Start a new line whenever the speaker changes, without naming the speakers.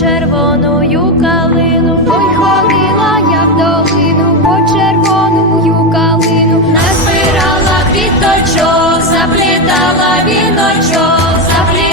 червоною калину, ой ходила я в долину, по червоною калину, назбирала квіточок, заплітала віночок, заплітала.